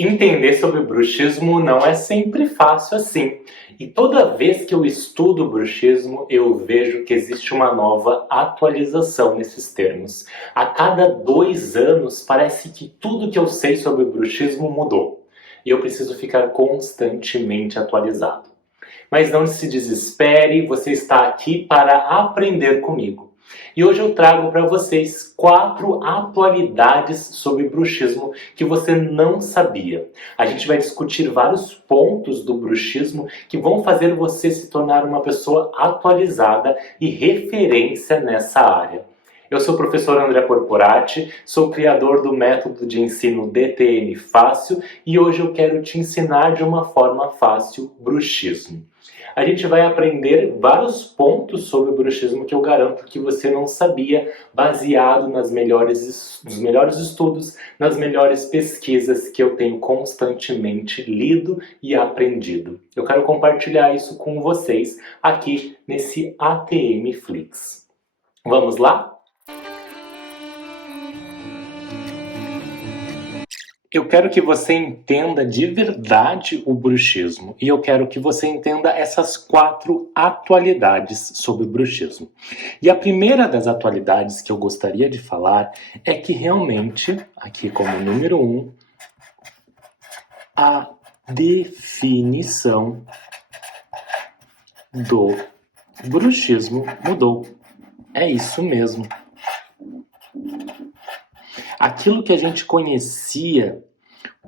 Entender sobre bruxismo não é sempre fácil assim. E toda vez que eu estudo o bruxismo, eu vejo que existe uma nova atualização nesses termos. A cada 2 anos, parece que tudo que eu sei sobre o bruxismo mudou. E eu preciso ficar constantemente atualizado. Mas não se desespere, você está aqui para aprender comigo. E hoje eu trago para vocês 4 atualidades sobre bruxismo que você não sabia. A gente vai discutir vários pontos do bruxismo que vão fazer você se tornar uma pessoa atualizada e referência nessa área. Eu sou o professor André Porporati, sou criador do método de ensino DTM Fácil e hoje eu quero te ensinar de uma forma fácil bruxismo. A gente vai aprender vários pontos sobre o bruxismo que eu garanto que você não sabia, baseado nos melhores estudos, nas melhores pesquisas que eu tenho constantemente lido e aprendido. Eu quero compartilhar isso com vocês aqui nesse ATM Flix. Vamos lá? Eu quero que você entenda de verdade o bruxismo e eu quero que você entenda essas 4 atualidades sobre o bruxismo. E a primeira das atualidades que eu gostaria de falar é que realmente, aqui como número 1, a definição do bruxismo mudou. É isso mesmo. Aquilo que a gente conhecia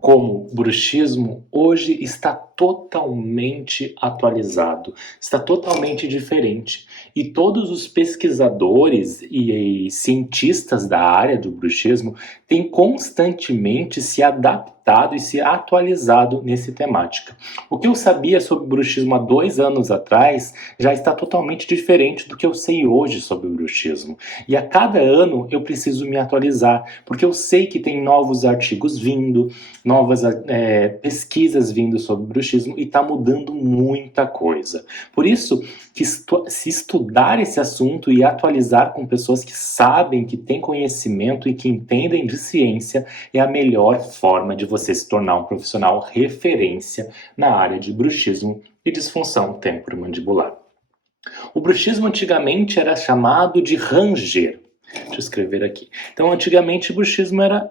como bruxismo hoje está totalmente atualizado, está totalmente diferente. E todos os pesquisadores e cientistas da área do bruxismo têm constantemente se adaptado e se atualizado nessa temática. O que eu sabia sobre bruxismo há 2 anos atrás já está totalmente diferente do que eu sei hoje sobre o bruxismo. E a cada ano eu preciso me atualizar, porque eu sei que tem novos artigos vindo, novas pesquisas vindo sobre bruxismo e está mudando muita coisa. Por isso, que se estudar esse assunto e atualizar com pessoas que sabem, que têm conhecimento e que entendem de ciência é a melhor forma de você se tornar um profissional referência na área de bruxismo e disfunção temporomandibular. O bruxismo antigamente era chamado de ranger. Deixa eu escrever aqui. Então, antigamente o bruxismo era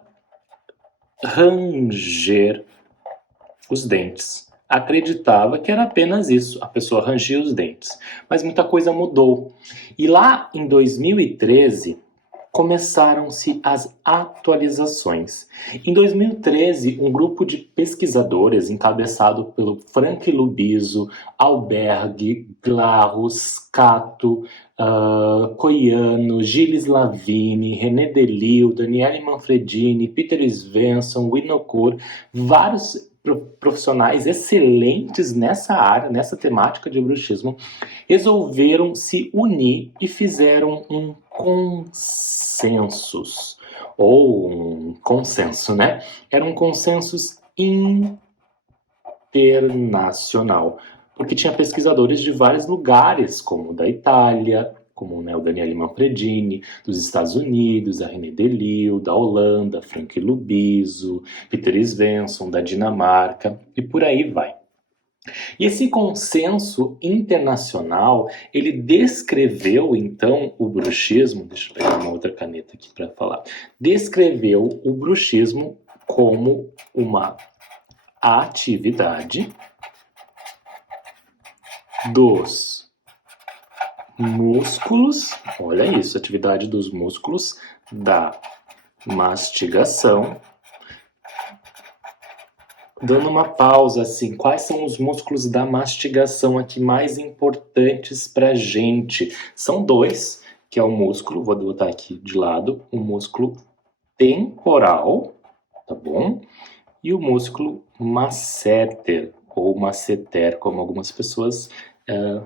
ranger os dentes. Acreditava que era apenas isso, a pessoa rangia os dentes. Mas muita coisa mudou. E lá em 2013 começaram-se as atualizações. Em 2013, um grupo de pesquisadores encabeçado pelo Frank Lubiso, Alberg, Glarus, Cato, Coiano, Gilles Lavini, René Delille, Daniele Manfredini, Peter Svensson, Winocur, vários profissionais excelentes nessa área, nessa temática de bruxismo, resolveram se unir e fizeram um consensus, ou um consenso, né? Era um consensus internacional, porque tinha pesquisadores de vários lugares, como da Itália, como o Daniele Manfredini, dos Estados Unidos, a René Delille, da Holanda, Frank Lubiso, Peter Svensson, da Dinamarca, e por aí vai. E esse consenso internacional, ele descreveu então o bruxismo, deixa eu pegar uma outra caneta aqui para falar, descreveu o bruxismo como uma atividade dos músculos, olha isso, atividade dos músculos da mastigação. Dando uma pausa assim, quais são os músculos da mastigação aqui mais importantes pra gente? São 2, que é o músculo, vou botar aqui de lado, o músculo temporal, tá bom? E o músculo masseter, ou masseter, como algumas pessoas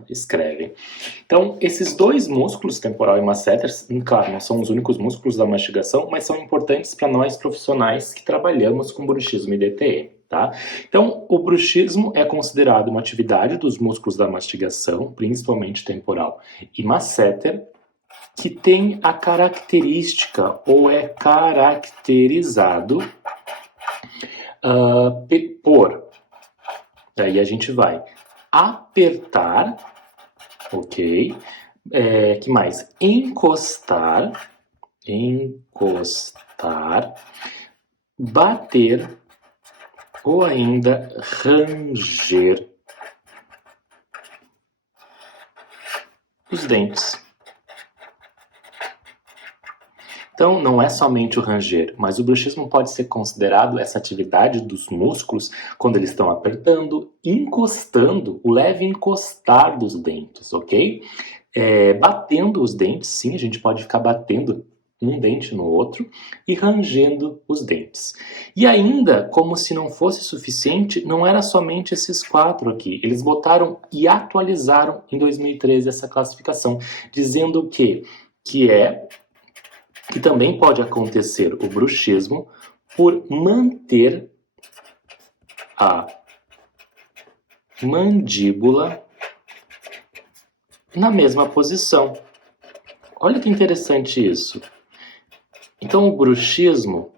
escrevem. Então, esses 2 músculos, temporal e masseter, claro, não são os únicos músculos da mastigação, mas são importantes para nós profissionais que trabalhamos com bruxismo e DTM. Tá? Então, o bruxismo é considerado uma atividade dos músculos da mastigação, principalmente temporal e masseter, que tem a característica ou é caracterizado Pôr. Daí a gente vai apertar, ok? Que mais? Encostar, bater ou ainda ranger os dentes. Então, não é somente o ranger, mas o bruxismo pode ser considerado essa atividade dos músculos quando eles estão apertando, encostando, o leve encostar dos dentes, ok? Batendo os dentes, sim, a gente pode ficar batendo um dente no outro e rangendo os dentes. E ainda, como se não fosse suficiente, não era somente esses 4 aqui. Eles botaram e atualizaram em 2013 essa classificação, dizendo que também pode acontecer o bruxismo por manter a mandíbula na mesma posição. Olha que interessante isso. Então o bruxismo,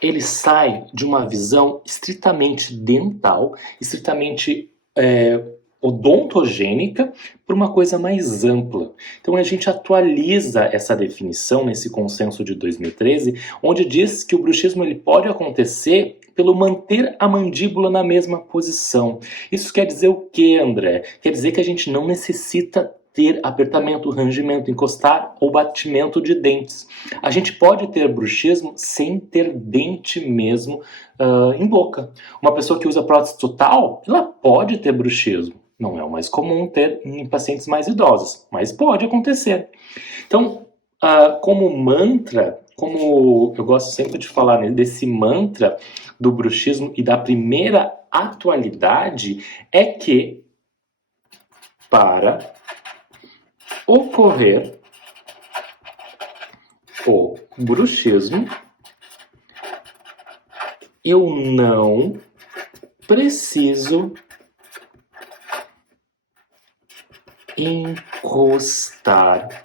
ele sai de uma visão estritamente dental, estritamente odontogênica, para uma coisa mais ampla. Então a gente atualiza essa definição nesse consenso de 2013, onde diz que o bruxismo ele pode acontecer pelo manter a mandíbula na mesma posição. Isso quer dizer o quê, André? Quer dizer que a gente não necessita ter apertamento, rangimento, encostar ou batimento de dentes. A gente pode ter bruxismo sem ter dente mesmo em boca. Uma pessoa que usa prótese total, ela pode ter bruxismo. Não é o mais comum ter em pacientes mais idosos, mas pode acontecer. Então, como mantra, como eu gosto sempre de falar desse mantra do bruxismo e da primeira atualidade, é que para ocorrer o bruxismo, eu não preciso encostar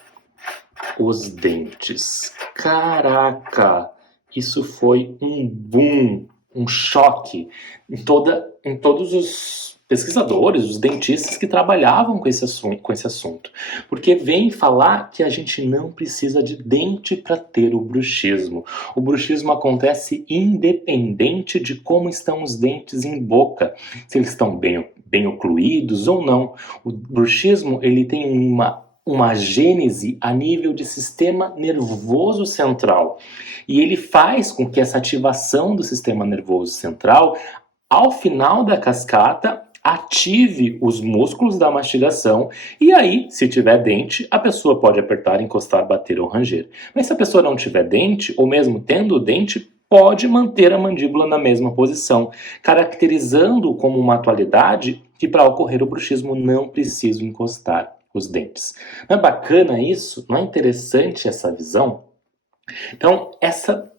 os dentes. Caraca, isso foi um boom, um choque em todos os pesquisadores, os dentistas que trabalhavam com esse assunto, porque vem falar que a gente não precisa de dente para ter o bruxismo. O bruxismo acontece independente de como estão os dentes em boca, se eles estão bem ocluídos ou não. O bruxismo ele tem uma gênese a nível de sistema nervoso central. E ele faz com que essa ativação do sistema nervoso central, ao final da cascata, ative os músculos da mastigação e aí, se tiver dente, a pessoa pode apertar, encostar, bater ou ranger. Mas se a pessoa não tiver dente, ou mesmo tendo o dente, pode manter a mandíbula na mesma posição, caracterizando como uma atualidade que para ocorrer o bruxismo não preciso encostar os dentes. Não é bacana isso? Não é interessante essa visão? Então, essa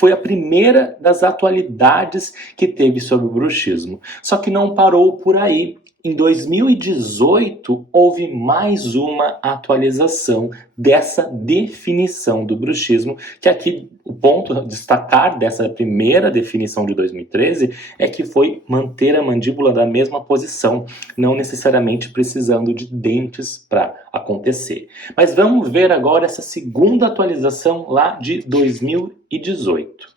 foi a primeira das atualidades que teve sobre o bruxismo. Só que não parou por aí. Em 2018, houve mais uma atualização dessa definição do bruxismo, que aqui o ponto a destacar dessa primeira definição de 2013 é que foi manter a mandíbula da mesma posição, não necessariamente precisando de dentes para acontecer. Mas vamos ver agora essa segunda atualização lá de 2018.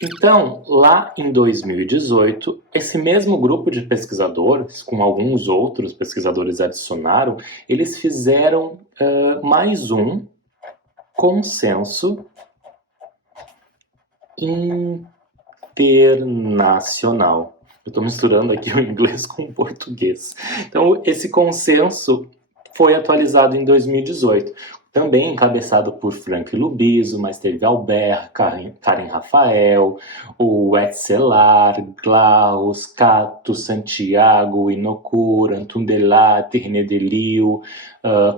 Então, lá em 2018, esse mesmo grupo de pesquisadores, com alguns outros pesquisadores adicionaram, eles fizeram mais um consenso internacional. Eu estou misturando aqui o inglês com o português. Então, esse consenso foi atualizado em 2018. Também encabeçado por Frank Lubiso, mas teve Albert, Karen Rafael, o Etzelar, Glaus, Cato, Santiago, Inokura, Anton Delate, René Delio,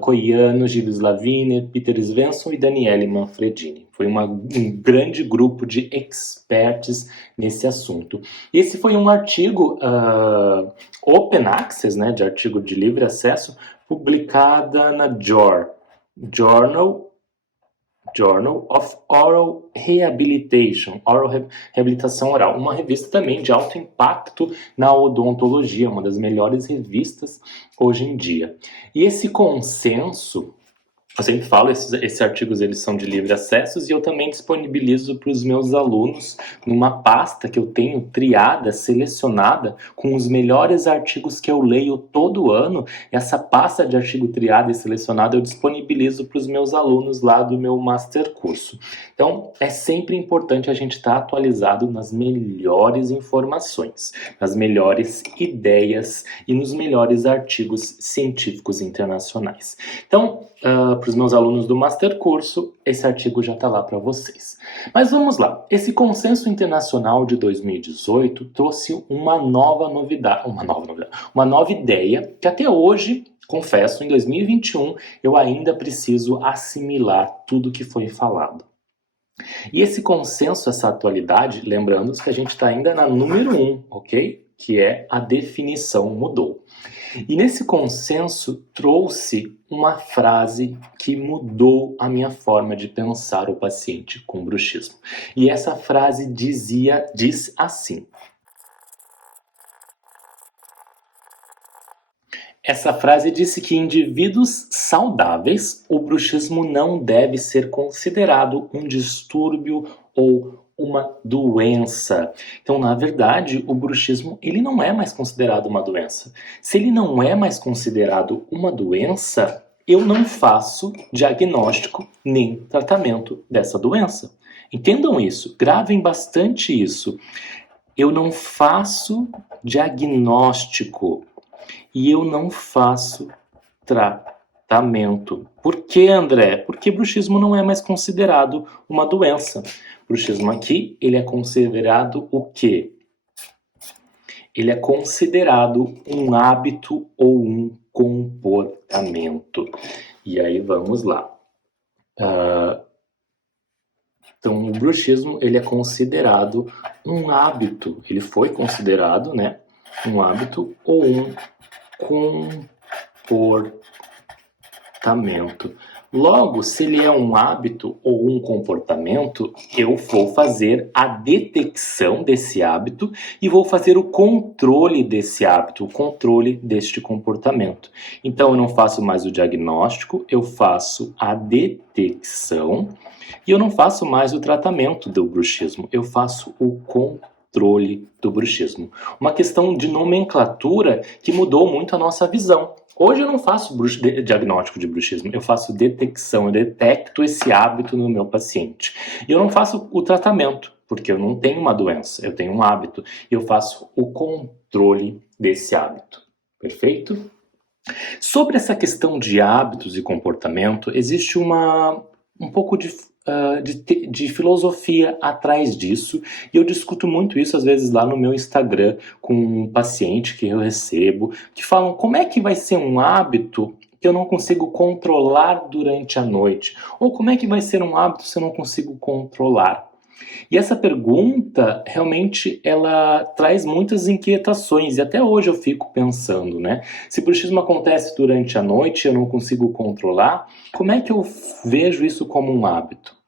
Koiano, Gilles Lavine, Peter Svensson e Daniele Manfredini. Foi um grande grupo de experts nesse assunto. Esse foi um artigo open access, né, de artigo de livre acesso, publicada na Journal Journal of Oral Rehabilitation, reabilitação oral, uma revista também de alto impacto na odontologia, uma das melhores revistas hoje em dia. E esse consenso, eu sempre falo, esses artigos eles são de livre acesso e eu também disponibilizo para os meus alunos numa pasta que eu tenho triada, selecionada, com os melhores artigos que eu leio todo ano. Essa pasta de artigo triado e selecionado eu disponibilizo para os meus alunos lá do meu Master Curso. Então, é sempre importante a gente estar atualizado nas melhores informações, nas melhores ideias e nos melhores artigos científicos internacionais. Então, para os meus alunos do Master Curso, esse artigo já está lá para vocês. Mas vamos lá. Esse consenso internacional de 2018 trouxe uma nova ideia que até hoje, confesso, em 2021, eu ainda preciso assimilar tudo que foi falado. E esse consenso, essa atualidade, lembrando que a gente está ainda na número 1, ok? Que é a definição mudou. E nesse consenso trouxe uma frase que mudou a minha forma de pensar o paciente com bruxismo. E essa frase diz assim. Essa frase disse que em indivíduos saudáveis, o bruxismo não deve ser considerado um distúrbio ou uma doença. Então, na verdade, o bruxismo ele não é mais considerado uma doença. Se ele não é mais considerado uma doença, eu não faço diagnóstico nem tratamento dessa doença. Entendam isso, gravem bastante isso. Eu não faço diagnóstico e eu não faço tratamento. Por que, André? Porque bruxismo não é mais considerado uma doença. Bruxismo aqui, ele é considerado o quê? Ele é considerado um hábito ou um comportamento. E aí vamos lá. Então, o bruxismo, ele é considerado um hábito. Ele foi considerado, né, um hábito ou um comportamento. Logo, se ele é um hábito ou um comportamento, eu vou fazer a detecção desse hábito e vou fazer o controle desse hábito, o controle deste comportamento. Então, eu não faço mais o diagnóstico, eu faço a detecção e eu não faço mais o tratamento do bruxismo, eu faço o controle do bruxismo. Uma questão de nomenclatura que mudou muito a nossa visão. Hoje eu não faço diagnóstico de bruxismo, eu faço detecção, eu detecto esse hábito no meu paciente. E eu não faço o tratamento, porque eu não tenho uma doença, eu tenho um hábito. E eu faço o controle desse hábito. Perfeito? Sobre essa questão de hábitos e comportamento, existe um pouco de filosofia atrás disso, e eu discuto muito isso às vezes lá no meu Instagram com um paciente que eu recebo, que falam como é que vai ser um hábito que eu não consigo controlar durante a noite, ou como é que vai ser um hábito se eu não consigo controlar. E essa pergunta, realmente, ela traz muitas inquietações, e até hoje eu fico pensando, né? Se bruxismo acontece durante a noite e eu não consigo controlar, como é que eu vejo isso como um hábito?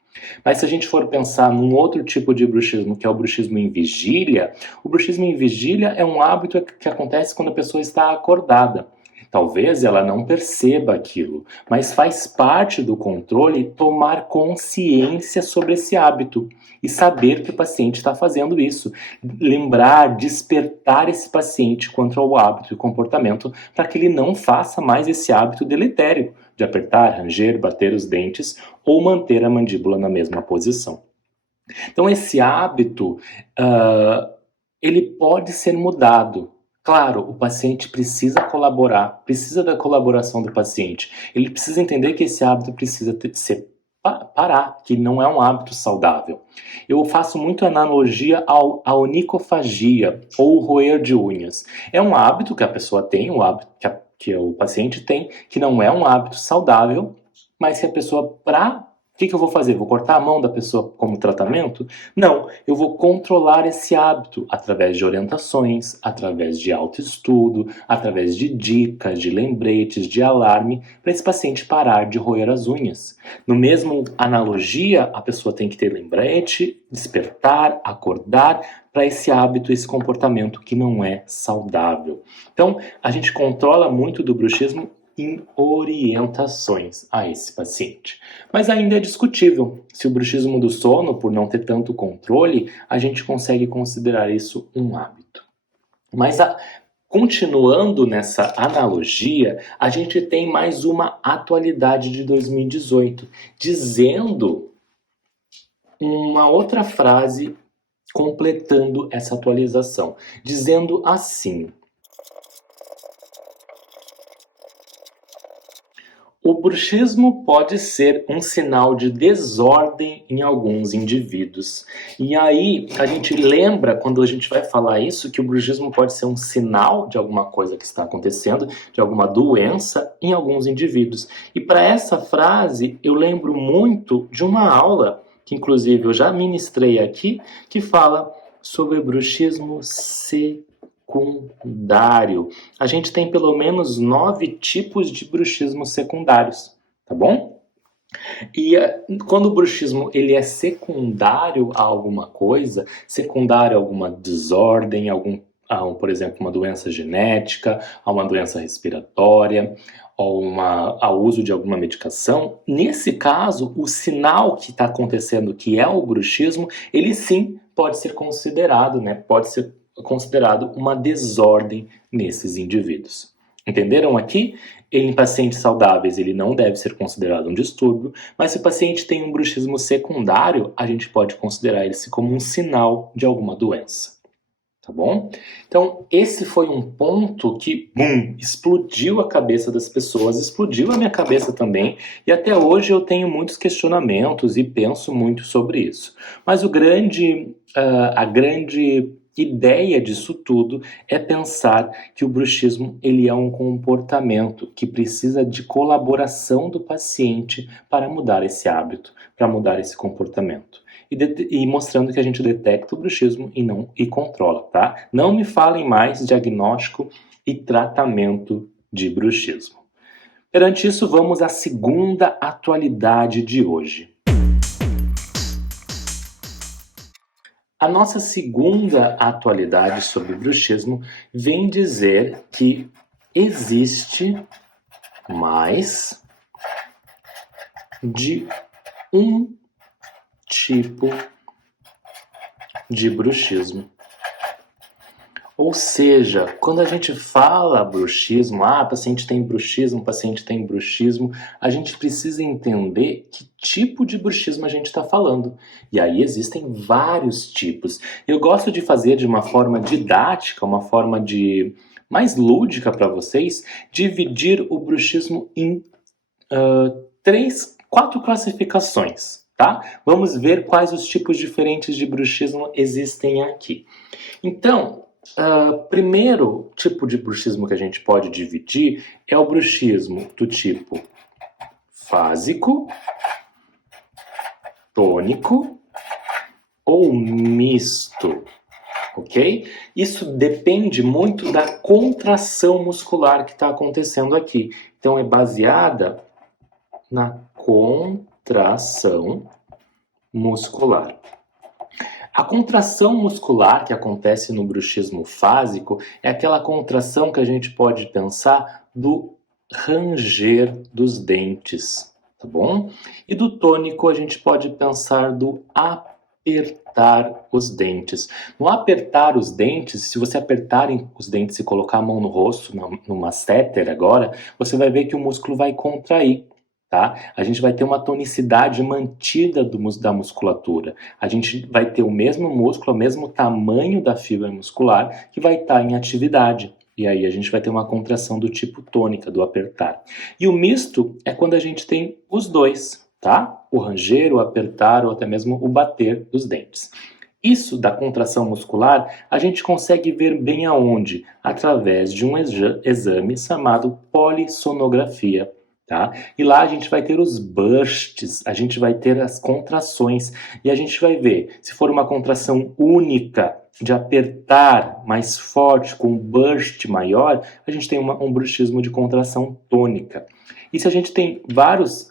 Mas se a gente for pensar num outro tipo de bruxismo, que é o bruxismo em vigília, o bruxismo em vigília é um hábito que acontece quando a pessoa está acordada. Talvez ela não perceba aquilo, mas faz parte do controle tomar consciência sobre esse hábito e saber que o paciente está fazendo isso. Lembrar, despertar esse paciente contra o hábito e o comportamento para que ele não faça mais esse hábito deletério de apertar, ranger, bater os dentes ou manter a mandíbula na mesma posição. Então esse hábito, ele pode ser mudado. Claro, o paciente precisa colaborar, precisa da colaboração do paciente. Ele precisa entender que esse hábito precisa parar, que não é um hábito saudável. Eu faço muito analogia à onicofagia, ou roer de unhas. É um hábito que a pessoa tem, um hábito que o paciente tem, que não é um hábito saudável, mas que a pessoa, para que eu vou fazer? Vou cortar a mão da pessoa como tratamento? Não, eu vou controlar esse hábito através de orientações, através de autoestudo, através de dicas, de lembretes, de alarme, para esse paciente parar de roer as unhas. No mesmo analogia, a pessoa tem que ter lembrete, despertar, acordar para esse hábito, esse comportamento que não é saudável. Então, a gente controla muito do bruxismo em orientações a esse paciente. Mas ainda é discutível se o bruxismo do sono, por não ter tanto controle, a gente consegue considerar isso um hábito. Mas continuando nessa analogia, a gente tem mais uma atualidade de 2018, dizendo uma outra frase completando essa atualização, dizendo assim: o bruxismo pode ser um sinal de desordem em alguns indivíduos. E aí, a gente lembra, quando a gente vai falar isso, que o bruxismo pode ser um sinal de alguma coisa que está acontecendo, de alguma doença em alguns indivíduos. E para essa frase, eu lembro muito de uma aula, que inclusive eu já ministrei aqui, que fala sobre bruxismo secundário. A gente tem pelo menos 9 tipos de bruxismo secundários, tá bom? E quando o bruxismo ele é secundário a alguma coisa, secundário a alguma desordem, por exemplo, uma doença genética, a uma doença respiratória, ou ao uso de alguma medicação, nesse caso, o sinal que está acontecendo, que é o bruxismo, ele sim pode ser considerado, né? Pode ser considerado uma desordem nesses indivíduos. Entenderam aqui? Em pacientes saudáveis ele não deve ser considerado um distúrbio, mas se o paciente tem um bruxismo secundário, a gente pode considerar esse como um sinal de alguma doença. Tá bom? Então, esse foi um ponto que, explodiu a cabeça das pessoas, explodiu a minha cabeça também, e até hoje eu tenho muitos questionamentos e penso muito sobre isso. Mas a grande ideia disso tudo é pensar que o bruxismo ele é um comportamento que precisa de colaboração do paciente para mudar esse hábito, para mudar esse comportamento. E mostrando que a gente detecta o bruxismo e controla, tá? Não me falem mais diagnóstico e tratamento de bruxismo. Perante isso, vamos à segunda atualidade de hoje. A nossa segunda atualidade sobre bruxismo vem dizer que existe mais de um tipo de bruxismo. Ou seja, quando a gente fala bruxismo, paciente tem bruxismo, a gente precisa entender que tipo de bruxismo a gente está falando. E aí existem vários tipos. Eu gosto de fazer de uma forma didática, uma forma mais lúdica para vocês, dividir o bruxismo em 4 classificações. Tá? Vamos ver quais os tipos diferentes de bruxismo existem aqui. Então, primeiro tipo de bruxismo que a gente pode dividir é o bruxismo do tipo fásico, tônico ou misto, ok? Isso depende muito da contração muscular que está acontecendo aqui. Então, é baseada na contração muscular. A contração muscular que acontece no bruxismo fásico é aquela contração que a gente pode pensar do ranger dos dentes, tá bom? E do tônico a gente pode pensar do apertar os dentes. No apertar os dentes, se você apertar os dentes e colocar a mão no rosto, no masseter agora, você vai ver que o músculo vai contrair. Tá? A gente vai ter uma tonicidade mantida da musculatura. A gente vai ter o mesmo músculo, o mesmo tamanho da fibra muscular que vai estar em atividade. E aí a gente vai ter uma contração do tipo tônica, do apertar. E o misto é quando a gente tem os dois, tá? O ranger, o apertar ou até mesmo o bater dos dentes. Isso da contração muscular a gente consegue ver bem aonde? Através de um exame chamado polissonografia. tá? E lá a gente vai ter os bursts, a gente vai ter as contrações, e a gente vai ver, se for uma contração única, de apertar mais forte, com um burst maior, a gente tem um bruxismo de contração tônica. E se a gente tem vários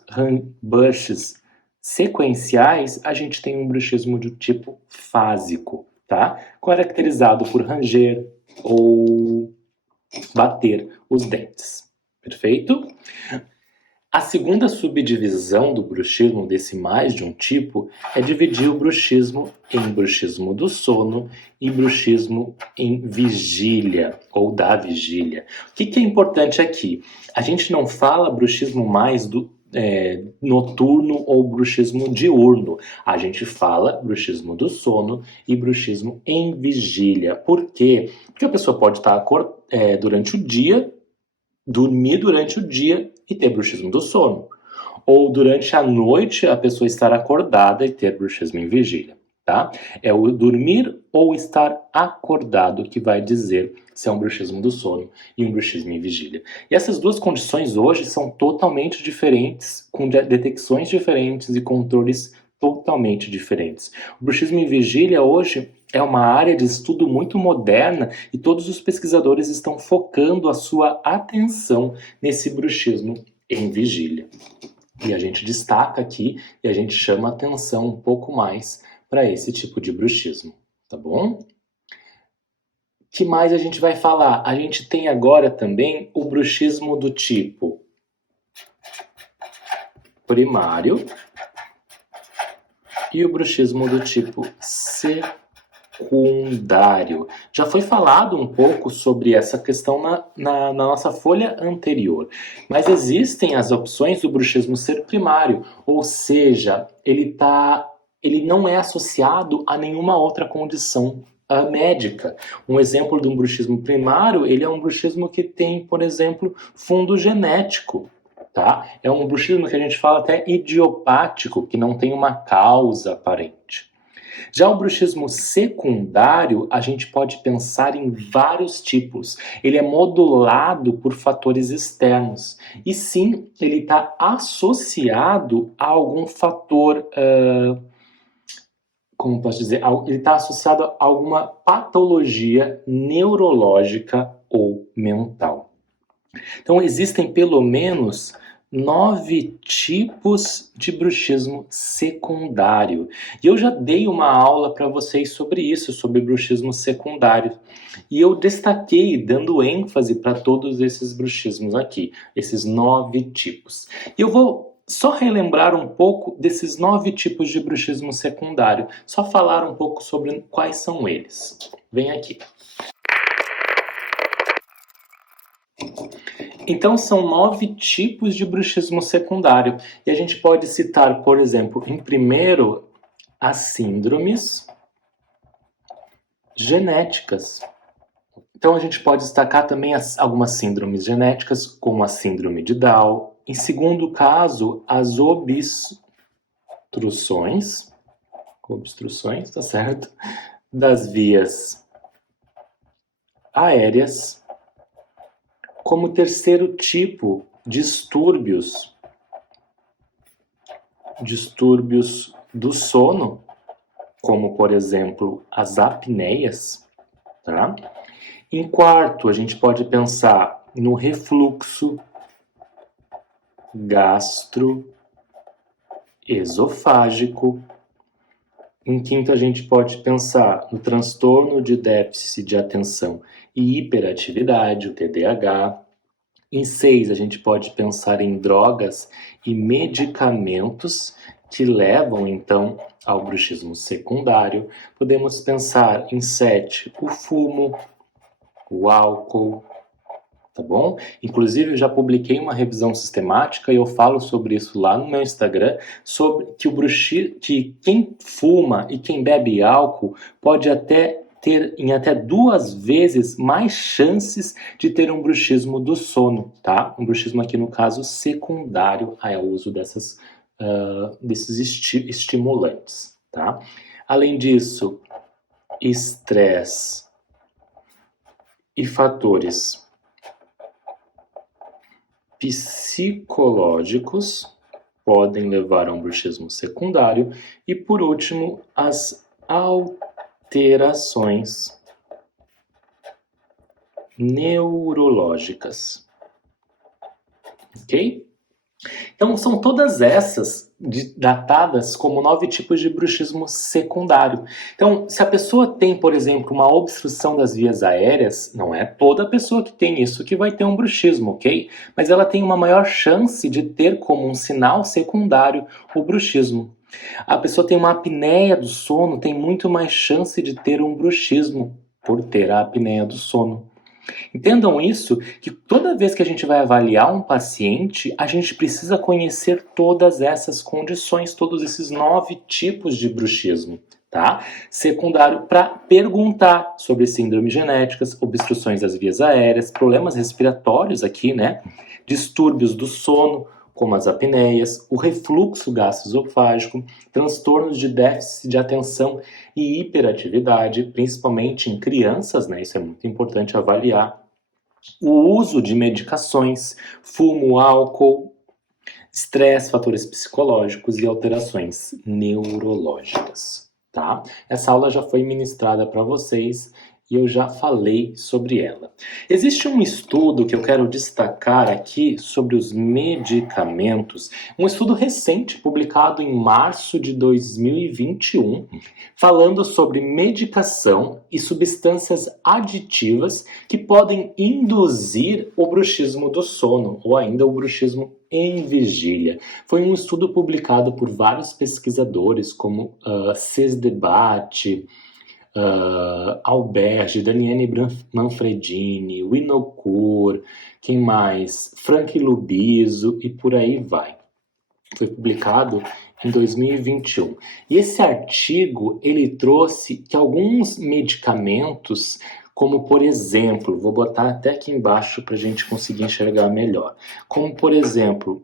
bursts sequenciais, a gente tem um bruxismo do tipo fásico, tá? Caracterizado por ranger ou bater os dentes. Perfeito? A segunda subdivisão do bruxismo, desse mais de um tipo, é dividir o bruxismo em bruxismo do sono e bruxismo em vigília, ou da vigília. O que é importante aqui? A gente não fala bruxismo mais do noturno ou bruxismo diurno. A gente fala bruxismo do sono e bruxismo em vigília. Por quê? Porque a pessoa pode estar durante o dia, dormir durante o dia e ter bruxismo do sono. Ou durante a noite a pessoa estar acordada e ter bruxismo em vigília, tá? É o dormir ou estar acordado que vai dizer se é um bruxismo do sono e um bruxismo em vigília. E essas duas condições hoje são totalmente diferentes, com detecções diferentes e controles totalmente diferentes. O bruxismo em vigília hoje é uma área de estudo muito moderna e todos os pesquisadores estão focando a sua atenção nesse bruxismo em vigília. E a gente destaca aqui e a gente chama atenção um pouco mais para esse tipo de bruxismo, tá bom? O que mais a gente vai falar? A gente tem agora também o bruxismo do tipo primário e o bruxismo do tipo secundário. Já foi falado um pouco sobre essa questão na nossa folha anterior, mas existem as opções do bruxismo ser primário, ou seja, ele não é associado a nenhuma outra condição médica. Um exemplo de um bruxismo primário, ele é um bruxismo que tem, por exemplo, fundo genético. Tá? É um bruxismo que a gente fala até idiopático, que não tem uma causa aparente. Já o bruxismo secundário, a gente pode pensar em vários tipos. Ele é modulado por fatores externos. E sim, ele está associado a algum fator, como posso dizer? Ele está associado a alguma patologia neurológica ou mental. Então, existem pelo menos 9 tipos de bruxismo secundário. E eu já dei uma aula para vocês sobre isso, sobre bruxismo secundário. E eu destaquei, dando ênfase para todos esses bruxismos aqui, esses 9 tipos. E eu vou só relembrar um pouco desses 9 tipos de bruxismo secundário, só falar um pouco sobre quais são eles. Vem aqui. Então, são 9 tipos de bruxismo secundário. E a gente pode citar, por exemplo, em primeiro, as síndromes genéticas. Então, a gente pode destacar também algumas síndromes genéticas, como a síndrome de Down. Em segundo caso, as obstruções, tá certo? Das vias aéreas. Como terceiro tipo, distúrbios do sono, como por exemplo as apneias, tá? Em quarto, a gente pode pensar no refluxo gastroesofágico. Em quinto, a gente pode pensar no transtorno de déficit de atenção e hiperatividade, o TDAH. Em 6, a gente pode pensar em drogas e medicamentos que levam, então, ao bruxismo secundário. Podemos pensar em 7, o fumo, o álcool, tá bom? Inclusive, eu já publiquei uma revisão sistemática e eu falo sobre isso lá no meu Instagram, sobre que quem fuma e quem bebe álcool pode até ter em até 2 vezes mais chances de ter um bruxismo do sono, tá? Um bruxismo aqui no caso secundário ao uso desses estimulantes, tá? Além disso, estresse e fatores psicológicos podem levar a um bruxismo secundário. E, por último, as alterações neurológicas. Ok? Então, são todas essas datadas como 9 tipos de bruxismo secundário. Então, se a pessoa tem, por exemplo, uma obstrução das vias aéreas, não é toda pessoa que tem isso que vai ter um bruxismo, ok? Mas ela tem uma maior chance de ter como um sinal secundário o bruxismo. A pessoa tem uma apneia do sono, tem muito mais chance de ter um bruxismo por ter a apneia do sono. Entendam isso, que toda vez que a gente vai avaliar um paciente, a gente precisa conhecer todas essas condições, todos esses 9 tipos de bruxismo, tá? Secundário, para perguntar sobre síndromes genéticas, obstruções das vias aéreas, problemas respiratórios aqui, né? Distúrbios do sono, como as apneias, o refluxo gastroesofágico, transtornos de déficit de atenção e hiperatividade, principalmente em crianças, né? Isso é muito importante avaliar. O uso de medicações, fumo, álcool, estresse, fatores psicológicos e alterações neurológicas, tá? Essa aula já foi ministrada para vocês e eu já falei sobre ela. Existe um estudo que eu quero destacar aqui sobre os medicamentos, um estudo recente publicado em março de 2021, falando sobre medicação e substâncias aditivas que podem induzir o bruxismo do sono, ou ainda o bruxismo em vigília. Foi um estudo publicado por vários pesquisadores, como Sesdebat, Alberge, Daniele Manfredini, Winocour, quem mais? Frank Lubiso e por aí vai. Foi publicado em 2021. E esse artigo, ele trouxe que alguns medicamentos, como por exemplo, vou botar até aqui embaixo para a gente conseguir enxergar melhor, como por exemplo,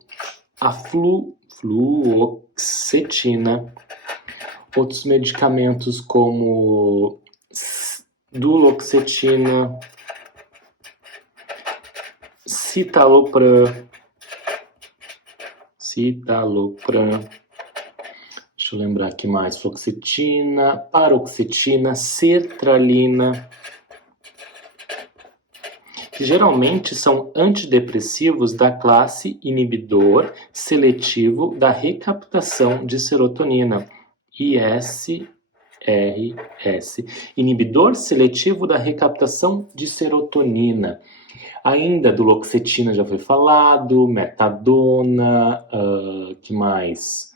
a fluoxetina, outros medicamentos como duloxetina, citalopram, deixa eu lembrar aqui mais, fluoxetina, paroxetina, sertralina, que geralmente são antidepressivos da classe inibidor seletivo da recaptação de serotonina, ISRS, inibidor seletivo da recaptação de serotonina. Ainda duloxetina já foi falado, metadona, que mais?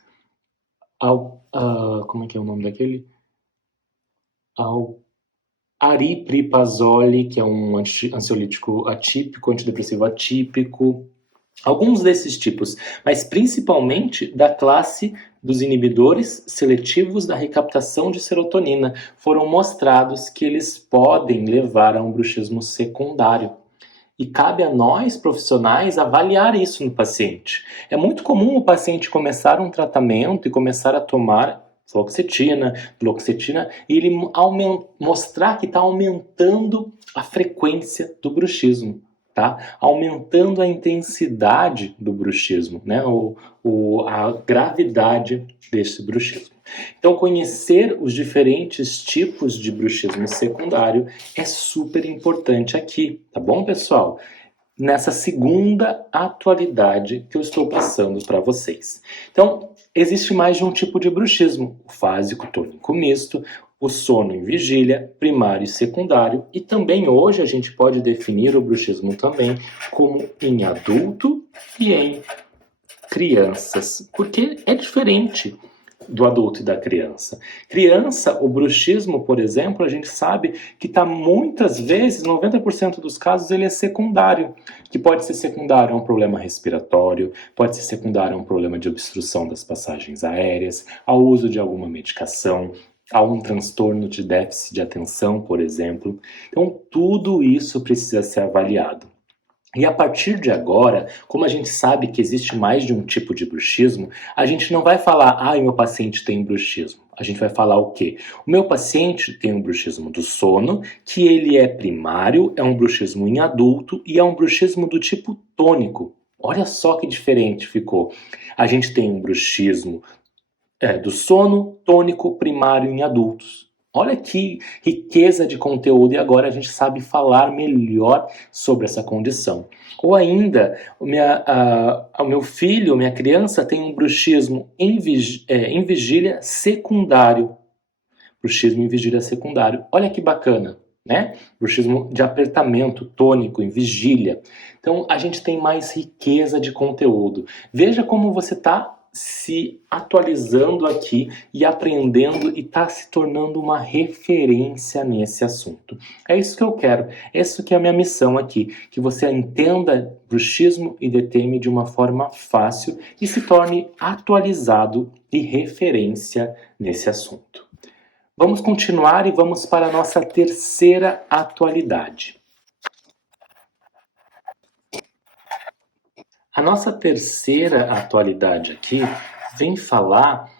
Como é que é o nome daquele? Aripiprazole, que é um ansiolítico atípico, antidepressivo atípico. Alguns desses tipos, mas principalmente da classe dos inibidores seletivos da recaptação de serotonina, foram mostrados que eles podem levar a um bruxismo secundário. E cabe a nós, profissionais, avaliar isso no paciente. É muito comum o paciente começar um tratamento e começar a tomar fluoxetina, duloxetina, e ele mostrar que está aumentando a frequência do bruxismo. Tá? Aumentando a intensidade do bruxismo, né? A gravidade desse bruxismo. Então, conhecer os diferentes tipos de bruxismo secundário é super importante aqui, tá bom, pessoal? Nessa segunda atualidade que eu estou passando para vocês. Então, existe mais de um tipo de bruxismo: o fásico, tônico misto, o sono em vigília, primário e secundário, e também hoje a gente pode definir o bruxismo também como em adulto e em crianças, porque é diferente do adulto e da criança. Criança, o bruxismo, por exemplo, a gente sabe que está muitas vezes, 90% dos casos, ele é secundário, que pode ser secundário a um problema respiratório, pode ser secundário a um problema de obstrução das passagens aéreas, ao uso de alguma medicação, a um transtorno de déficit de atenção, por exemplo. Então, tudo isso precisa ser avaliado. E a partir de agora, como a gente sabe que existe mais de um tipo de bruxismo, a gente não vai falar, meu paciente tem bruxismo. A gente vai falar o quê? O meu paciente tem um bruxismo do sono, que ele é primário, é um bruxismo em adulto e é um bruxismo do tipo tônico, Olha só que diferente ficou. A gente tem um bruxismo do sono tônico primário em adultos. Olha que riqueza de conteúdo, e agora a gente sabe falar melhor sobre essa condição. Ou ainda, o meu filho, minha criança, tem um bruxismo em vigília secundário. Bruxismo em vigília secundário. Olha que bacana, né? Bruxismo de apertamento tônico em vigília. Então, a gente tem mais riqueza de conteúdo. Veja como você está se atualizando aqui e aprendendo e está se tornando uma referência nesse assunto. É isso que eu quero, é isso que é a minha missão aqui, que você entenda bruxismo e DTM de uma forma fácil e se torne atualizado e referência nesse assunto. Vamos continuar e vamos para a nossa terceira atualidade. A nossa terceira atualidade aqui vem falar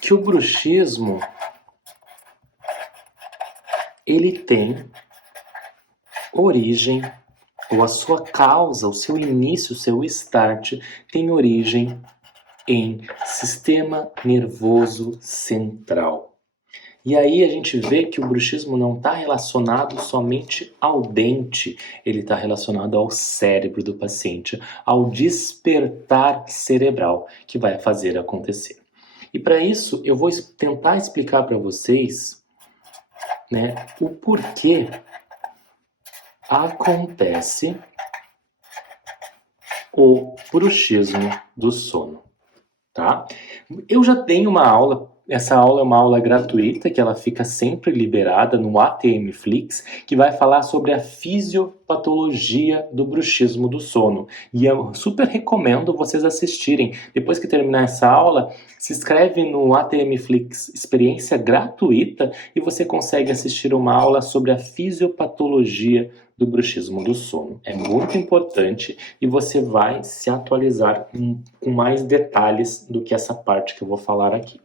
que o bruxismo ele tem origem, ou a sua causa, o seu início, o seu start, tem origem em sistema nervoso central. E aí a gente vê que o bruxismo não está relacionado somente ao dente, ele está relacionado ao cérebro do paciente, ao despertar cerebral que vai fazer acontecer. E para isso eu vou tentar explicar para vocês, né, o porquê acontece o bruxismo do sono, tá? Eu já tenho uma aula. Essa aula é uma aula gratuita que ela fica sempre liberada no ATMFlix, que vai falar sobre a fisiopatologia do bruxismo do sono. E eu super recomendo vocês assistirem. Depois que terminar essa aula, se inscreve no ATMFlix Experiência Gratuita e você consegue assistir uma aula sobre a fisiopatologia do bruxismo do sono. É muito importante e você vai se atualizar com mais detalhes do que essa parte que eu vou falar aqui.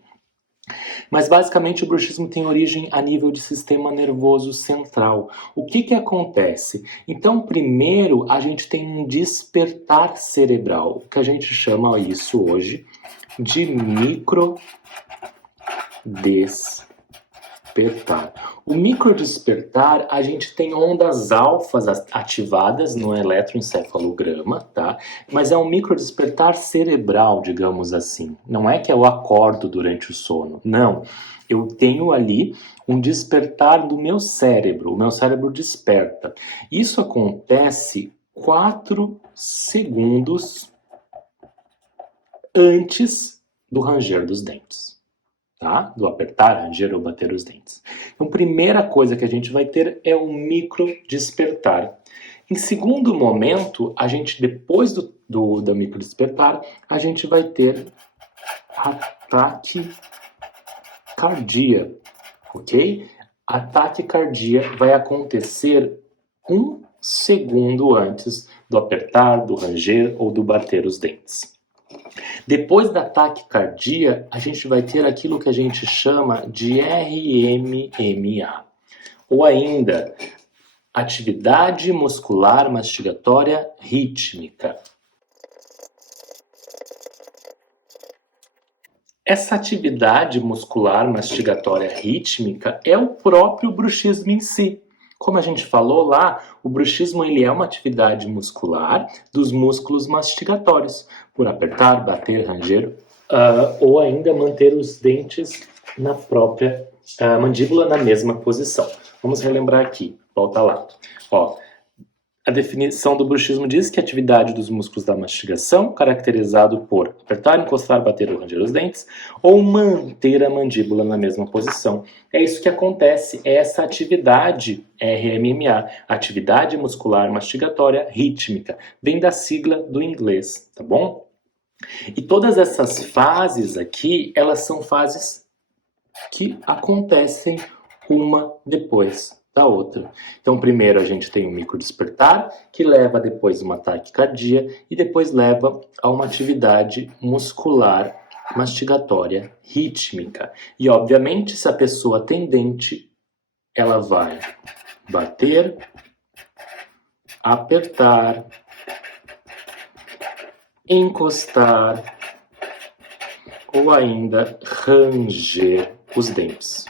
Mas basicamente o bruxismo tem origem a nível de sistema nervoso central. O que acontece? Então, primeiro a gente tem um despertar cerebral, que a gente chama isso hoje de microdespertar. O microdespertar, a gente tem ondas alfas ativadas no eletroencefalograma, tá? Mas é um microdespertar cerebral, digamos assim. Não é que eu acordo durante o sono, não. Eu tenho ali um despertar do meu cérebro, o meu cérebro desperta. Isso acontece 4 segundos antes do ranger dos dentes. Tá? Do apertar, ranger ou bater os dentes. Então, primeira coisa que a gente vai ter é o micro despertar. Em segundo momento, a gente, depois do micro despertar, a gente vai ter ataque cardíaco, ok? Ataque cardíaco vai acontecer 1 segundo antes do apertar, do ranger ou do bater os dentes. Depois da taquicardia, a gente vai ter aquilo que a gente chama de RMMA, ou ainda atividade muscular mastigatória rítmica. Essa atividade muscular mastigatória rítmica é o próprio bruxismo em si. Como a gente falou lá, o bruxismo ele é uma atividade muscular dos músculos mastigatórios, por apertar, bater, ranger, ou ainda manter os dentes na própria mandíbula na mesma posição. Vamos relembrar aqui, volta lá. Ó, a definição do bruxismo diz que a atividade dos músculos da mastigação, caracterizado por apertar, encostar, bater ou ranger os dentes, ou manter a mandíbula na mesma posição. É isso que acontece, é essa atividade RMMA, atividade muscular mastigatória rítmica, vem da sigla do inglês, tá bom? E todas essas fases aqui, elas são fases que acontecem uma depois da outra. Então, primeiro a gente tem um microdespertar, que leva depois uma taquicardia e depois leva a uma atividade muscular mastigatória rítmica. E, obviamente, se a pessoa tem dente, ela vai bater, apertar, encostar ou ainda ranger os dentes.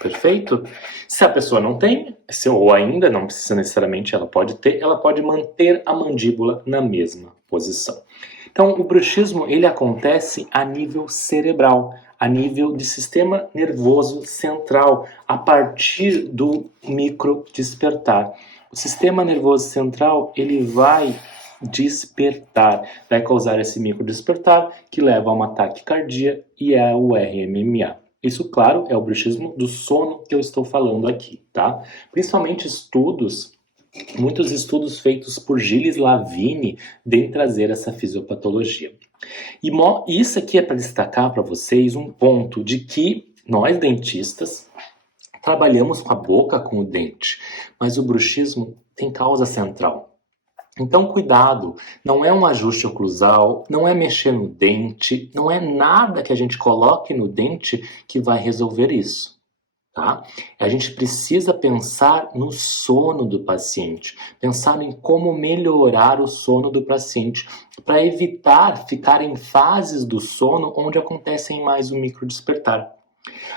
Perfeito? Se a pessoa não tem, ou ainda não precisa necessariamente, ela pode ter, ela pode manter a mandíbula na mesma posição. Então, o bruxismo, ele acontece a nível cerebral, a nível de sistema nervoso central, a partir do microdespertar. O sistema nervoso central, ele vai despertar, vai causar esse microdespertar, que leva a uma taquicardia e é o RMMA. Isso, claro, é o bruxismo do sono que eu estou falando aqui, tá? Principalmente muitos estudos feitos por Gilles Lavine vêm trazer essa fisiopatologia. E isso aqui é para destacar para vocês um ponto de que nós, dentistas, trabalhamos com a boca, com o dente, mas o bruxismo tem causa central. Então, cuidado, não é um ajuste oclusal, não é mexer no dente, não é nada que a gente coloque no dente que vai resolver isso, tá? A gente precisa pensar no sono do paciente, pensar em como melhorar o sono do paciente, para evitar ficar em fases do sono onde acontecem mais o microdespertar.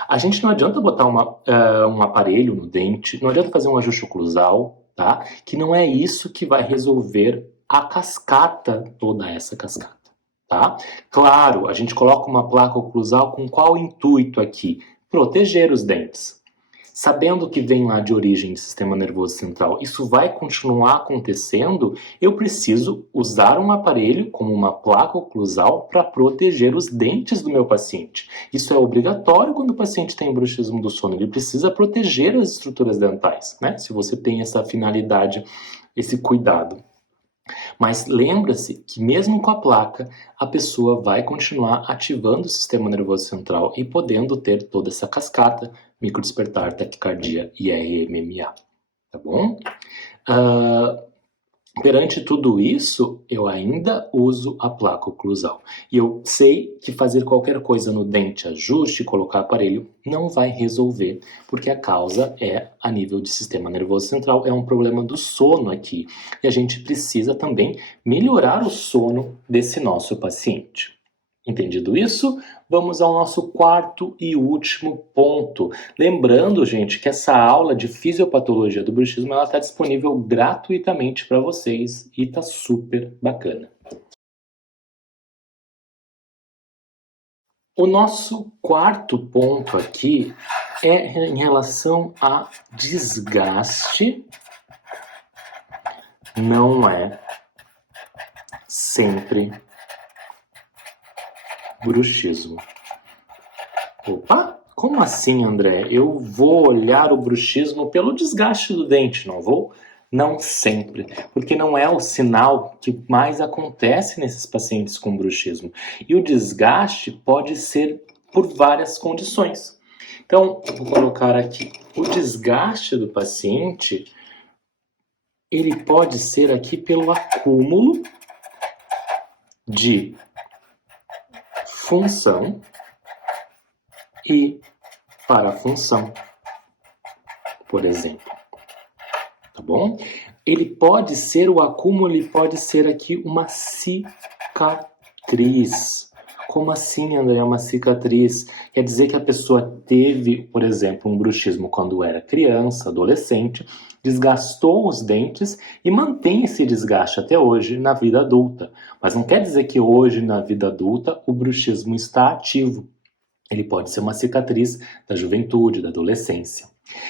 A gente não adianta botar um aparelho no dente, não adianta fazer um ajuste oclusal, tá? Que não é isso que vai resolver a cascata, toda essa cascata, tá? Claro, a gente coloca uma placa oclusal com qual intuito aqui? Proteger os dentes. Sabendo que vem lá de origem do sistema nervoso central, isso vai continuar acontecendo, eu preciso usar um aparelho como uma placa oclusal para proteger os dentes do meu paciente. Isso é obrigatório quando o paciente tem bruxismo do sono, ele precisa proteger as estruturas dentais, né? Se você tem essa finalidade, esse cuidado. Mas lembra-se que mesmo com a placa, a pessoa vai continuar ativando o sistema nervoso central e podendo ter toda essa cascata, microdespertar, taquicardia e RMMA, tá bom? Perante tudo isso, eu ainda uso a placa oclusal. E eu sei que fazer qualquer coisa no dente, ajuste, colocar aparelho, não vai resolver, porque a causa é a nível de sistema nervoso central, é um problema do sono aqui. E a gente precisa também melhorar o sono desse nosso paciente. Entendido isso? Vamos ao nosso quarto e último ponto. Lembrando, gente, que essa aula de fisiopatologia do bruxismo está disponível gratuitamente para vocês e está super bacana. O nosso quarto ponto aqui é em relação a desgaste. Não é sempre bruxismo. Opa, como assim, André? Eu vou olhar o bruxismo pelo desgaste do dente, não vou? Não sempre, porque não é o sinal que mais acontece nesses pacientes com bruxismo. E o desgaste pode ser por várias condições. Então, eu vou colocar aqui, o desgaste do paciente, ele pode ser aqui pelo acúmulo de função e parafunção, por exemplo, tá bom? Ele pode ser o acúmulo, ele pode ser aqui uma cicatriz. Como assim, André, uma cicatriz? Quer dizer que a pessoa teve, por exemplo, um bruxismo quando era criança, adolescente, desgastou os dentes e mantém esse desgaste até hoje na vida adulta. Mas não quer dizer que hoje, na vida adulta, o bruxismo está ativo. Ele pode ser uma cicatriz da juventude, da adolescência.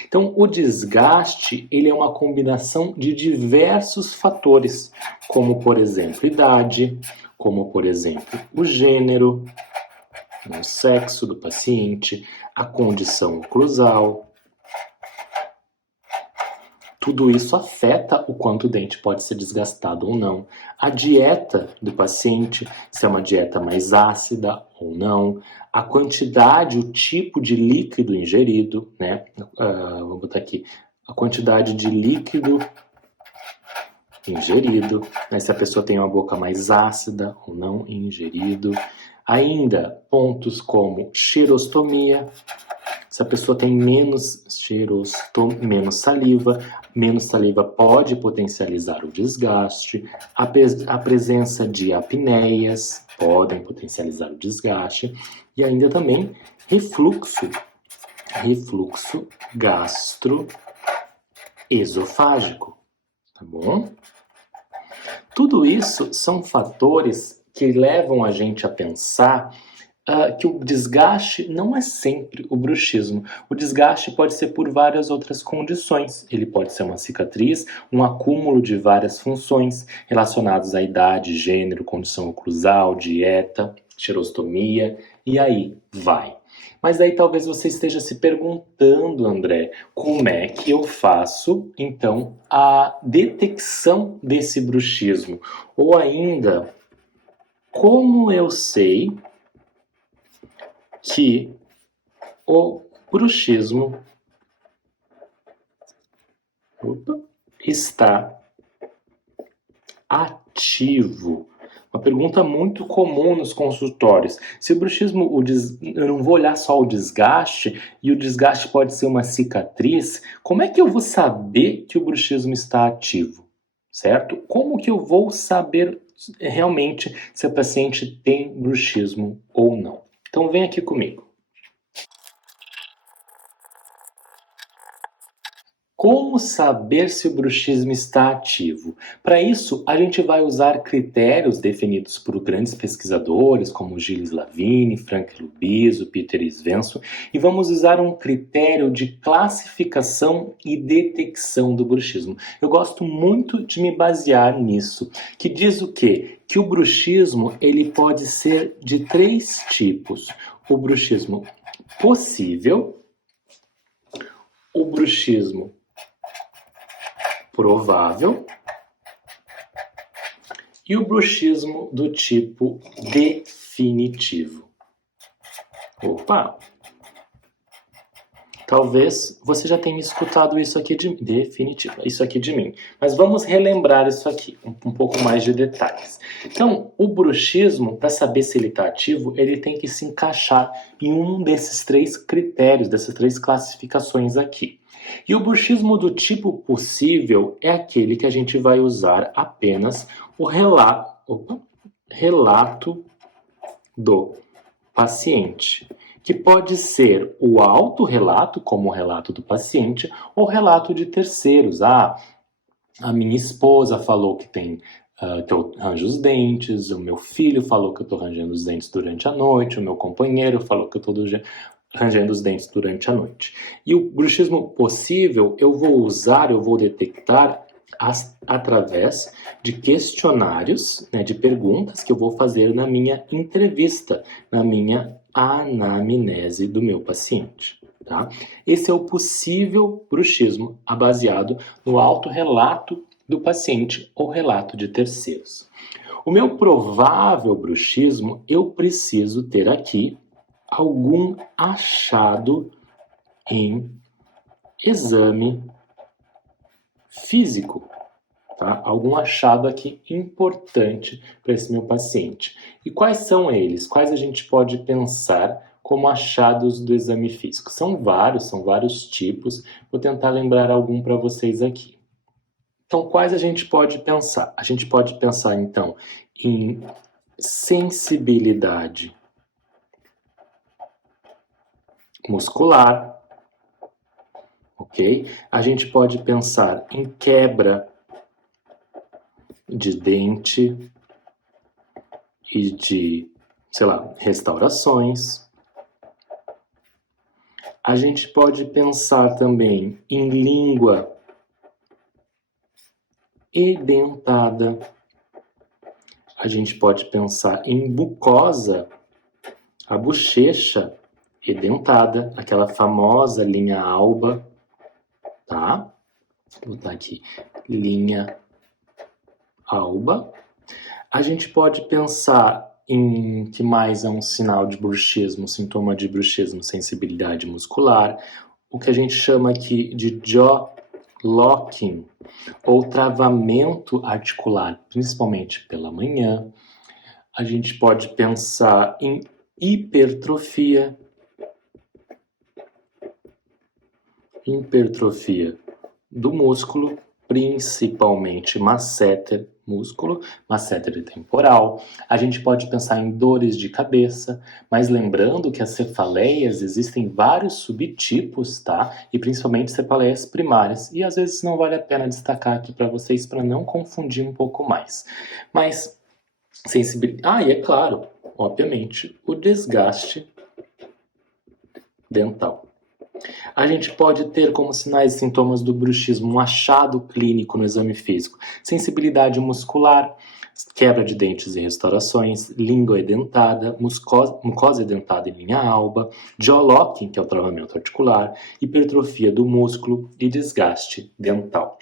Então, o desgaste, ele é uma combinação de diversos fatores, como, por exemplo, idade, como, por exemplo, o gênero, o sexo do paciente, a condição oclusal. Tudo isso afeta o quanto o dente pode ser desgastado ou não. A dieta do paciente, se é uma dieta mais ácida ou não. A quantidade, o tipo de líquido ingerido, né? Vou botar aqui. A quantidade de líquido ingerido, né? Se a pessoa tem uma boca mais ácida ou não ingerido. Ainda pontos como cheirostomia, Se a pessoa tem menos menos saliva pode potencializar o desgaste. A presença de apneias podem potencializar o desgaste. E ainda também refluxo gastroesofágico, tá bom? Tudo isso são fatores que levam a gente a pensar que o desgaste não é sempre o bruxismo. O desgaste pode ser por várias outras condições. Ele pode ser uma cicatriz, um acúmulo de várias funções relacionadas à idade, gênero, condição oclusal, dieta, xerostomia, e aí vai. Mas aí talvez você esteja se perguntando, André, como é que eu faço, então, a detecção desse bruxismo? Ou ainda, como eu sei que o bruxismo está ativo? Uma pergunta muito comum nos consultórios. Se o bruxismo, eu não vou olhar só o desgaste, e o desgaste pode ser uma cicatriz, como é que eu vou saber que o bruxismo está ativo? Certo? Como que eu vou saber realmente se a paciente tem bruxismo ou não? Então vem aqui comigo. Como saber se o bruxismo está ativo? Para isso, a gente vai usar critérios definidos por grandes pesquisadores como Gilles Lavine, Frank Lubiso, Peter Svensson, e vamos usar um critério de classificação e detecção do bruxismo. Eu gosto muito de me basear nisso, que diz o quê? Que o bruxismo ele pode ser de 3 tipos. O bruxismo possível, o bruxismo provável e o bruxismo do tipo definitivo. Opa! Talvez você já tenha escutado isso aqui de mim. Mas vamos relembrar isso aqui, um pouco mais de detalhes. Então, o bruxismo, para saber se ele está ativo, ele tem que se encaixar em um desses 3 critérios, dessas 3 classificações aqui. E o bruxismo do tipo possível é aquele que a gente vai usar apenas o relato do paciente, que pode ser o autorrelato, como o relato do paciente, ou relato de terceiros. A minha esposa falou que que eu ranjo os dentes, o meu filho falou que eu estou rangendo os dentes durante a noite, o meu companheiro falou que eu estou rangendo os dentes durante a noite. E o bruxismo possível eu vou detectar através de questionários, de perguntas que eu vou fazer na minha entrevista, na minha anamnese do meu paciente. Tá? Esse é o possível bruxismo, baseado no autorrelato do paciente ou relato de terceiros. O meu provável bruxismo, eu preciso ter aqui algum achado em exame físico, tá? Algum achado aqui importante para esse meu paciente. E quais são eles? Quais a gente pode pensar como achados do exame físico? São vários tipos. Vou tentar lembrar algum para vocês aqui. Então, quais a gente pode pensar? A gente pode pensar, então, em sensibilidade muscular, ok? A gente pode pensar em quebra de dente e de, restaurações. A gente pode pensar também em língua edentada. A gente pode pensar em mucosa, a bochecha edentada, aquela famosa linha alba, tá? Vou botar aqui, linha alba. A gente pode pensar em que mais é um sinal de bruxismo, sintoma de bruxismo, sensibilidade muscular, o que a gente chama aqui de jaw locking, ou travamento articular, principalmente pela manhã. A gente pode pensar em hipertrofia hipertrofia do músculo, principalmente masséter, músculo, masséter temporal. A gente pode pensar em dores de cabeça, mas lembrando que as cefaleias existem vários subtipos, tá? E principalmente cefaleias primárias. E às vezes não vale a pena destacar aqui para vocês para não confundir um pouco mais. Mas sensibilidade. E é claro, obviamente, o desgaste dental. A gente pode ter como sinais e sintomas do bruxismo um achado clínico no exame físico, sensibilidade muscular, quebra de dentes e restaurações, língua edentada, mucosa edentada em linha alba, jaw locking, que é o travamento articular, hipertrofia do músculo e desgaste dental.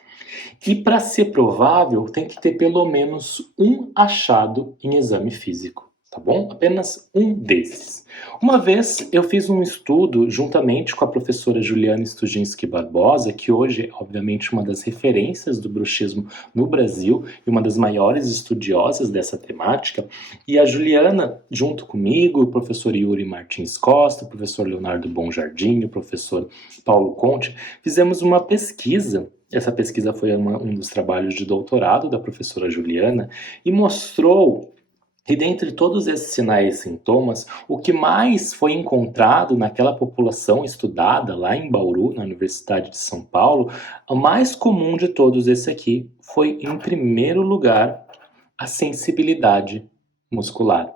E para ser provável, tem que ter pelo menos um achado em exame físico, tá bom? Apenas um desses. Uma vez eu fiz um estudo juntamente com a professora Juliana Stuginski Barbosa, que hoje é obviamente uma das referências do bruxismo no Brasil e uma das maiores estudiosas dessa temática. E a Juliana, junto comigo, o professor Yuri Martins Costa, o professor Leonardo Bonjardim, o professor Paulo Conte, fizemos uma pesquisa. Essa pesquisa foi um dos trabalhos de doutorado da professora Juliana e mostrou que dentre todos esses sinais e sintomas, o que mais foi encontrado naquela população estudada lá em Bauru, na Universidade de São Paulo, o mais comum de todos esse aqui foi, em primeiro lugar, a sensibilidade muscular.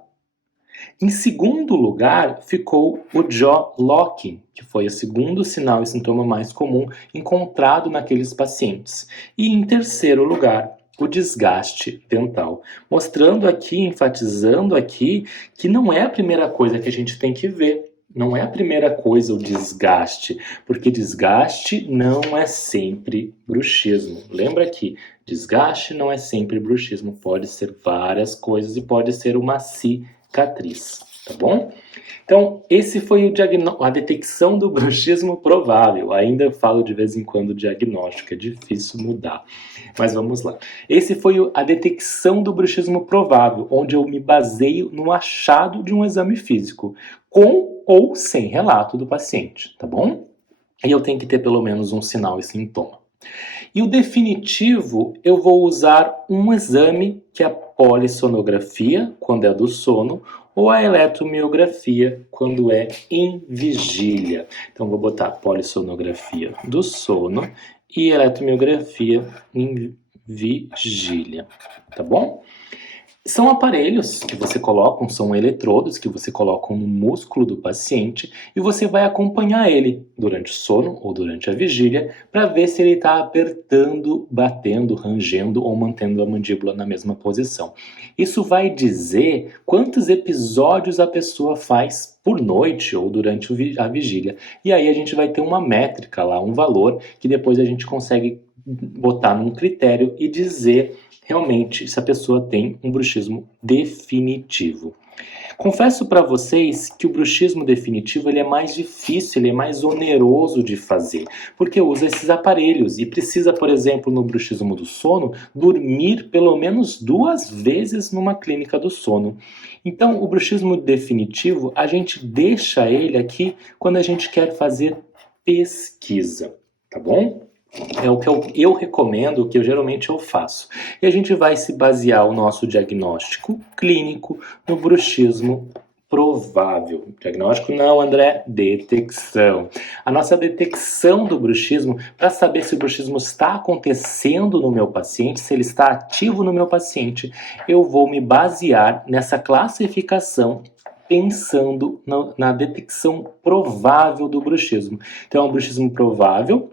Em segundo lugar, ficou o jaw locking, que foi o segundo sinal e sintoma mais comum encontrado naqueles pacientes. E em terceiro lugar, o desgaste dental, mostrando aqui, enfatizando aqui, que não é a primeira coisa que a gente tem que ver. Não é a primeira coisa o desgaste, porque desgaste não é sempre bruxismo. Lembra aqui, desgaste não é sempre bruxismo, pode ser várias coisas e pode ser uma cicatriz, tá bom? Então, esse foi a detecção do bruxismo provável. Ainda falo de vez em quando diagnóstico, é difícil mudar. Mas vamos lá. Esse foi a detecção do bruxismo provável, onde eu me baseio no achado de um exame físico, com ou sem relato do paciente, tá bom? E eu tenho que ter pelo menos um sinal e sintoma. E o definitivo, eu vou usar um exame que é a polissonografia, quando é do sono, ou a eletromiografia, quando é em vigília. Então, vou botar polissonografia do sono e eletromiografia em vigília, tá bom? São aparelhos que você coloca, são eletrodos que você coloca no músculo do paciente e você vai acompanhar ele durante o sono ou durante a vigília para ver se ele está apertando, batendo, rangendo ou mantendo a mandíbula na mesma posição. Isso vai dizer quantos episódios a pessoa faz por noite ou durante a vigília. E aí a gente vai ter uma métrica lá, um valor que depois a gente consegue botar num critério e dizer realmente se a pessoa tem um bruxismo definitivo. Confesso para vocês que o bruxismo definitivo ele é mais difícil, ele é mais oneroso de fazer, porque usa esses aparelhos e precisa, por exemplo, no bruxismo do sono, dormir pelo menos 2 vezes numa clínica do sono. Então, o bruxismo definitivo, a gente deixa ele aqui quando a gente quer fazer pesquisa, tá bom? É o que eu recomendo, o que geralmente eu faço. E a gente vai se basear o nosso diagnóstico clínico no bruxismo provável. Diagnóstico não, André, detecção. A nossa detecção do bruxismo, para saber se o bruxismo está acontecendo no meu paciente, se ele está ativo no meu paciente, eu vou me basear nessa classificação pensando na detecção provável do bruxismo. Então, é um bruxismo provável,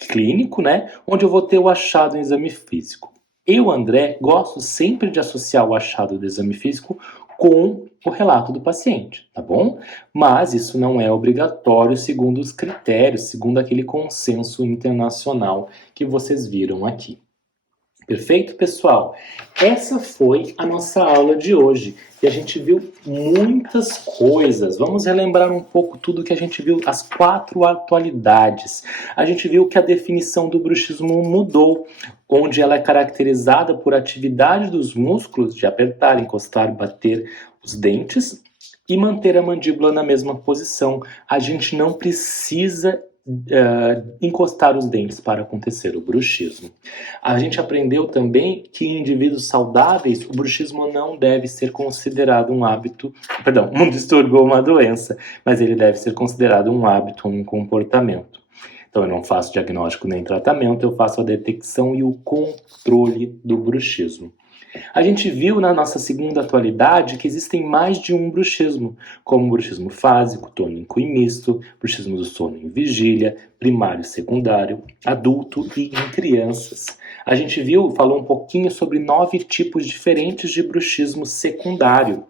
clínico, né? Onde eu vou ter o achado em exame físico. Eu, André, gosto sempre de associar o achado do exame físico com o relato do paciente, tá bom? Mas isso não é obrigatório segundo os critérios, segundo aquele consenso internacional que vocês viram aqui. Perfeito, pessoal? Essa foi a nossa aula de hoje e a gente viu muitas coisas. Vamos relembrar um pouco tudo que a gente viu, as 4 atualidades. A gente viu que a definição do bruxismo mudou, onde ela é caracterizada por atividade dos músculos de apertar, encostar, bater os dentes e manter a mandíbula na mesma posição. A gente não precisa encostar os dentes para acontecer o bruxismo. A gente aprendeu também que em indivíduos saudáveis o bruxismo não deve ser considerado um distúrbio ou uma doença, mas ele deve ser considerado um hábito, um comportamento. Então eu não faço diagnóstico nem tratamento, eu faço a detecção e o controle do bruxismo. A gente viu na nossa segunda atualidade que existem mais de um bruxismo, como o bruxismo fásico, tônico e misto, bruxismo do sono em vigília, primário e secundário, adulto e em crianças. A gente falou um pouquinho sobre 9 tipos diferentes de bruxismo secundário.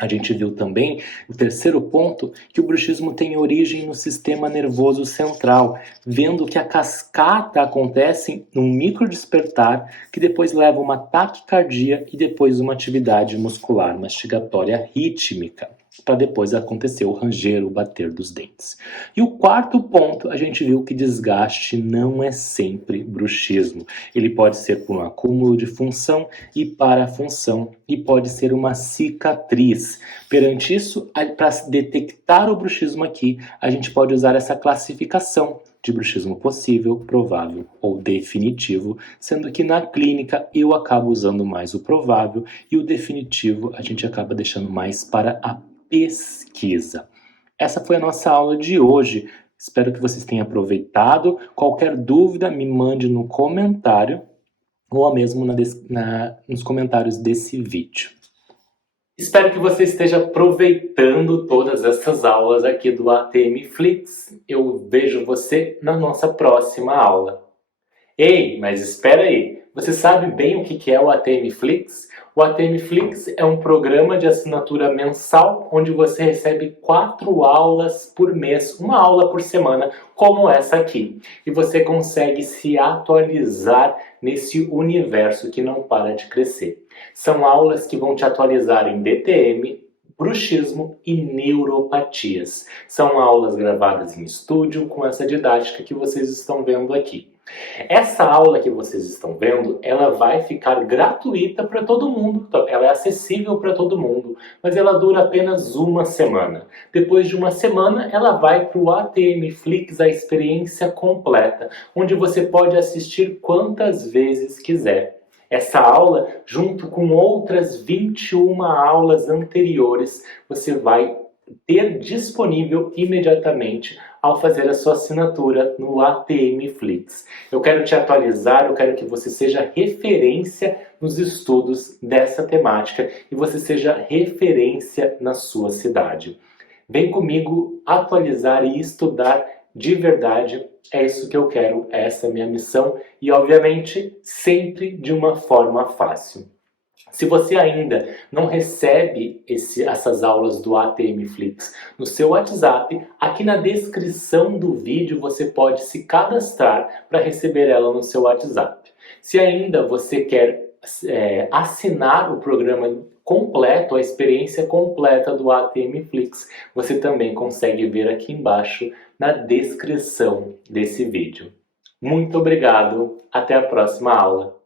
A gente viu também, o terceiro ponto, que o bruxismo tem origem no sistema nervoso central, vendo que a cascata acontece num microdespertar que depois leva a uma taquicardia e depois uma atividade muscular mastigatória rítmica, para depois acontecer o ranger, o bater dos dentes. E o quarto ponto, a gente viu que desgaste não é sempre bruxismo. Ele pode ser por um acúmulo de função e parafunção, e pode ser uma cicatriz. Perante isso, para detectar o bruxismo aqui, a gente pode usar essa classificação de bruxismo possível, provável ou definitivo, sendo que na clínica eu acabo usando mais o provável e o definitivo a gente acaba deixando mais para a pesquisa. Essa foi a nossa aula de hoje. Espero que vocês tenham aproveitado. Qualquer dúvida, me mande no comentário ou mesmo nos comentários desse vídeo. Espero que você esteja aproveitando todas essas aulas aqui do ATM Flix. Eu vejo você na nossa próxima aula. Ei, mas espera aí! Você sabe bem o que é o ATM Flix? O ATM Flix é um programa de assinatura mensal onde você recebe 4 aulas por mês, uma aula por semana, como essa aqui. E você consegue se atualizar nesse universo que não para de crescer. São aulas que vão te atualizar em DTM, bruxismo e neuropatias. São aulas gravadas em estúdio com essa didática que vocês estão vendo aqui. Essa aula que vocês estão vendo, ela vai ficar gratuita para todo mundo, ela é acessível para todo mundo, mas ela dura apenas uma semana. Depois de uma semana, ela vai para o ATM Flix, a experiência completa, onde você pode assistir quantas vezes quiser. Essa aula, junto com outras 21 aulas anteriores, você vai ter disponível imediatamente ao fazer a sua assinatura no ATM Flix. Eu quero te atualizar, eu quero que você seja referência nos estudos dessa temática e você seja referência na sua cidade. Vem comigo atualizar e estudar de verdade, é isso que eu quero, essa é a minha missão e, obviamente, sempre de uma forma fácil. Se você ainda não recebe essas aulas do ATM Flix no seu WhatsApp, aqui na descrição do vídeo você pode se cadastrar para receber ela no seu WhatsApp. Se ainda você quer assinar o programa completo, a experiência completa do ATM Flix, você também consegue ver aqui embaixo na descrição desse vídeo. Muito obrigado, até a próxima aula.